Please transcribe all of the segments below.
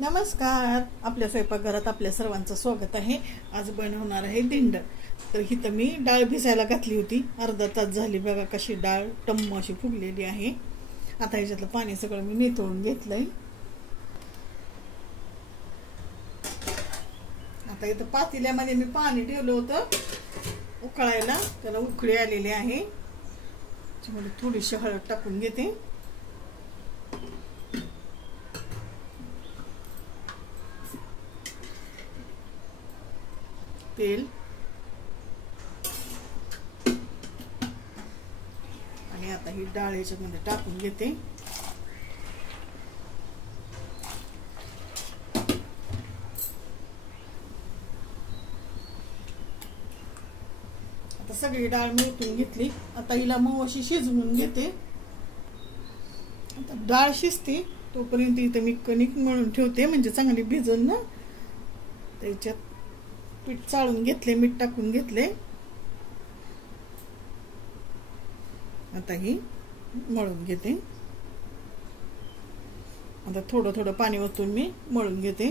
नमस्कार. आपल्या स्वयंपाकघरात आपल्या सर्वांचं स्वागत आहे. आज बनवणार आहे दिंड. तर इथं मी डाळ भिजायला घातली होती. अर्धा तास झाली बघा, कशी डाळ टम्म अशी फुगलेली आहे. आता ह्याच्यातलं पाणी सगळं मी निथळून घेतलंय. आता इथं पातेल्यामध्ये मी पाणी ठेवलं होतं उकळायला, त्याला उकळी आलेली आहे. त्याच्यामध्ये थोडीशी हळद टाकून घेते. तेल आणि आता ही डाळ याच्यामध्ये टाकून घेते. आता सगळी डाळ मी ओतून घेतली. आता हिला मऊ अशी शिजवून घेते. आता डाळ शिजते तोपर्यंत इथे मी कणिक मळून ठेवते, म्हणजे चांगली भिजून ना. त्याच्यात पीठ चाळून घेतले, मीठ टाकून घेतले. आता ही मळून घेते. आता थोडं थोडं पाणी ओतून मी मळून घेते.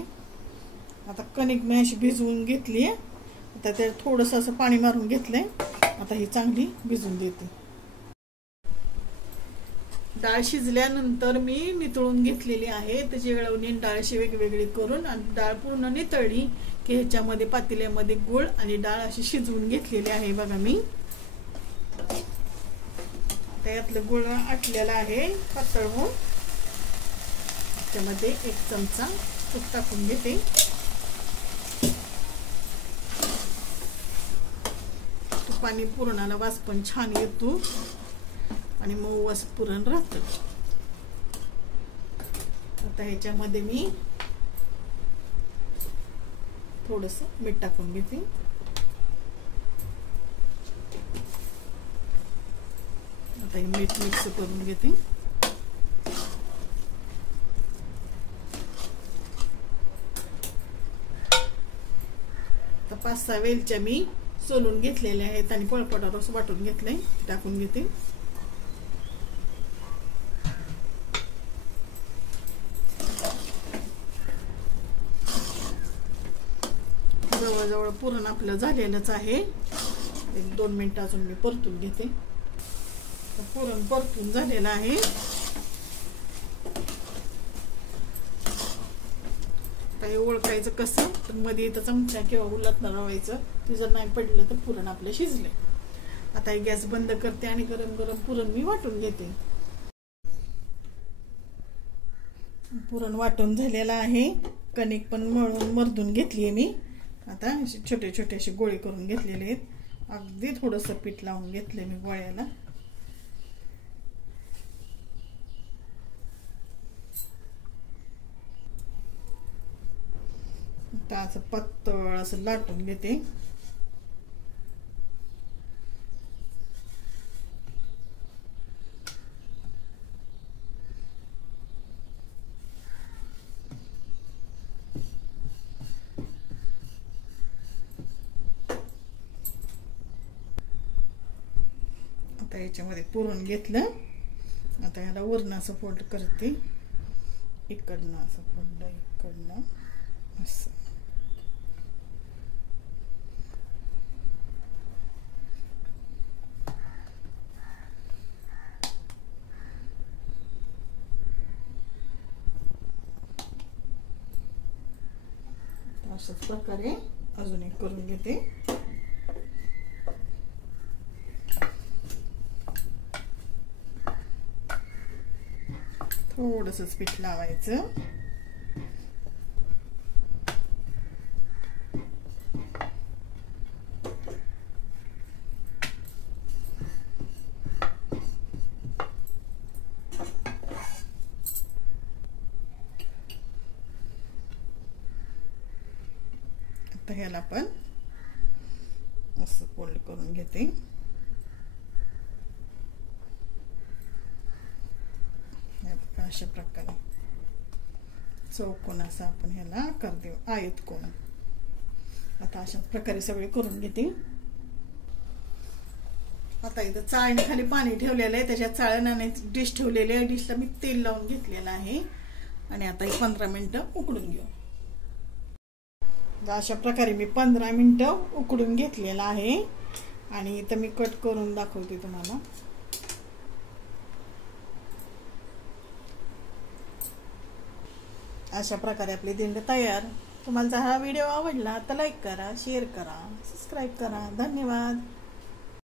आता कणिक मी अशी भिजवून घेतली. आता त्यात थोडंसं असं पाणी मारून घेतलंय. आता ही चांगली भिजून देते. डाळ शिजल्यानंतर मी नितळून घेतलेली आहे. त्याची वेळवणी डाळशी वेगवेगळी करून आणि डाळ पूर्ण नितळली की ह्याच्यामध्ये पातेल्यामध्ये गूळ आणि डाळ अशी शिजवून घेतलेली आहे बघा. मी त्यातलं गूळ आटलेला आहे पातळ होऊन. त्यामध्ये 1 चमचा तूप टाकून घेते. तुपाने पुरणाला वास पण छान येतो आणि मऊ असं पुरण राहतं. आता ह्याच्यामध्ये मी थोडंसं मीठ टाकून घेते. आता हे मीठ मिक्स करून घेते. आता 5-6 वेलच्या मी सोलून घेतलेल्या आहेत आणि पळपटा रस वाटून घेतलाय, टाकून घेते. जवळजवळ पुरण आपलं झालेलंच आहे. 1-2 मिनिट अजून मी परतून घेते. पुरण परतून झालेलं आहे. काही ओळखायचं कसं, तर मध्ये इथं चमचा किंवा उलटनं रवायचं. ते जर नाही पडलं तर पुरण आपलं शिजले. आता ही गॅस बंद करते आणि गरम गरम पुरण मी वाटून घेते. पुरण वाटून झालेलं आहे. कणिक पण मळून मर्दून घेतलीये मी. आता छोटे छोटे असे गोळे करून घेतलेले आहेत. अगदी थोडंसं पीठ लावून घेतले मी गोळ्याला. आता असं पातळ असं लाटून घेते. आता याच्यामध्ये पुरण घेतलं. आता याला वरनं असं फोल्ड करते. इकडनं असं फोल्ड, इकडनं असं. अशाच प्रकारे अजून एक करून घेते. थोडंसं पीठ लावायचं. आता ह्याला पण असं फोल्ड करून घेते. अशा प्रकारे चौकोन असा आपण ह्याला आकार देऊ, आयत कोन. आता अशा प्रकारे सगळे करून घेते. आता इथं चाळणी खाली पाणी ठेवलेलं आहे, त्याच्यात चाळण आणि डिश ठेवलेली आहे. डिशला मी तेल लावून घेतलेलं आहे. आणि आता ही 15 मिनिटं उकडून घेऊ. अशा प्रकारे मी 15 मिनिटं उकडून घेतलेला आहे आणि इथं मी कट करून दाखवते तुम्हाला. अशा प्रकारे आपली दिंड तयार. तुम्हाला हा व्हिडिओ आवडला तर लाईक करा, शेअर करा, सबस्क्राईब करा. धन्यवाद.